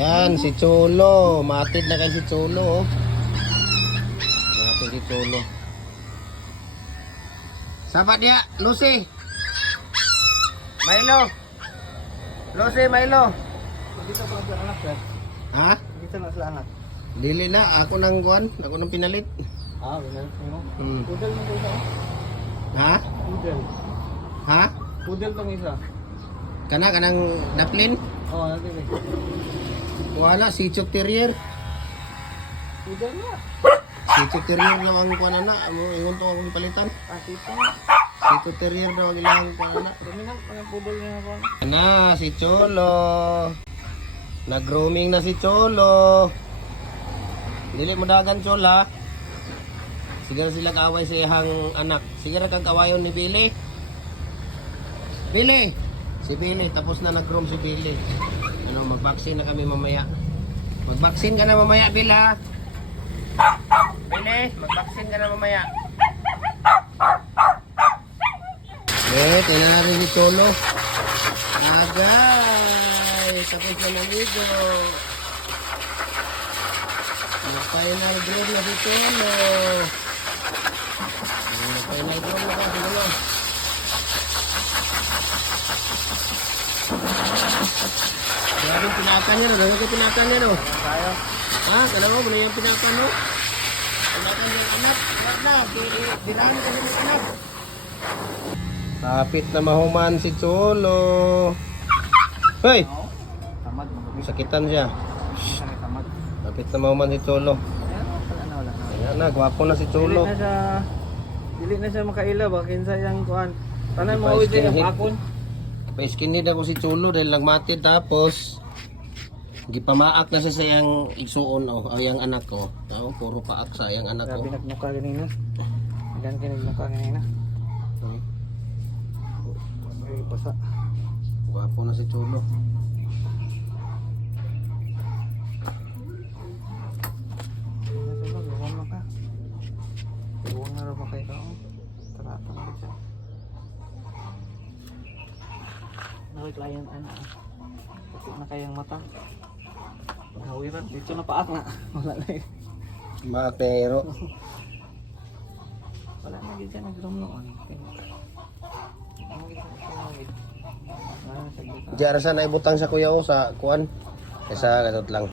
Ayan, si Cholo. Matid na kayo si Cholo. Matid si Cholo. Sabat dia, Lucy. Milo. Lucy, Milo. Dito pa sa anak, sir. Ha? Dito na sa anak. Dili na, ako nang guwan. Ako nang pinalit. Ganun mo. Hmm. Pudel mo isa. Ha? Pudel. Ha? Pudel tong isa. Kanang daplin? Natin eh. Wala, si Chok Terrier. Pudel na. Si Chok Terrier na ang kuwan na. Ingon to akong palitan. Kita. Si Chok Terrier na ang ilang kuwan na. Dominant pa ng pudel niya ako. Na, si Cholo. Nag-grooming na si Cholo. Dili mo dagan Chola. Sige na sila kaaway sa ihang anak. Sige na kang kawayon ni Billy. Billy! Si Billy, tapos na nag-groom si Billy. Mag-vaccine na kami mamaya. Mag-vaccine ka na mamaya, Bill, ha? Billy, mag-vaccine ka na mamaya. Tingnan natin si Cholo. Agay! Tapos na naligo. Final grade na si Cholo. Final grade na si Cholo. Grabe yung pinakan niya, no? Grabe yung pinakan niya, no? Tayo. Ha? Kalawa mo na yung pinakan, no? Pinakan yung anak. Wag na. Bilahan ka yung anak. Tapit na mahuman si Cholo. Hoy! Tamad mo. Sakitan siya. Tamad. Tapit na mahuman si Cholo. Wala. Ayan na, gwapo na si Cholo. Dili na siya makaila ba kinsa yang kuan. Tanan Di mo pa uwi din skinhead. ang akon. Pa-skinhead ako si Cholo dahil nagmatid tapos gipamaak na siya sa iyang igsuon o iyang anak ko. Puro paak sa iyang anak ko. Grabe nagmukha ganina. Ilan ka nagmukha ganina. Ay basa. Gwapo na si Cholo. Huwag na rin ba kayo kao? Tarata na siya. Nakay-client ano. Kasi na kayang mata. Paghawiran. Dito na paak na. Wala na eh. Maak na hero. Wala na gid siya nag-room noon. Diyan sa naibutang sa kuya ko sa kuan. Kaysa ganot lang.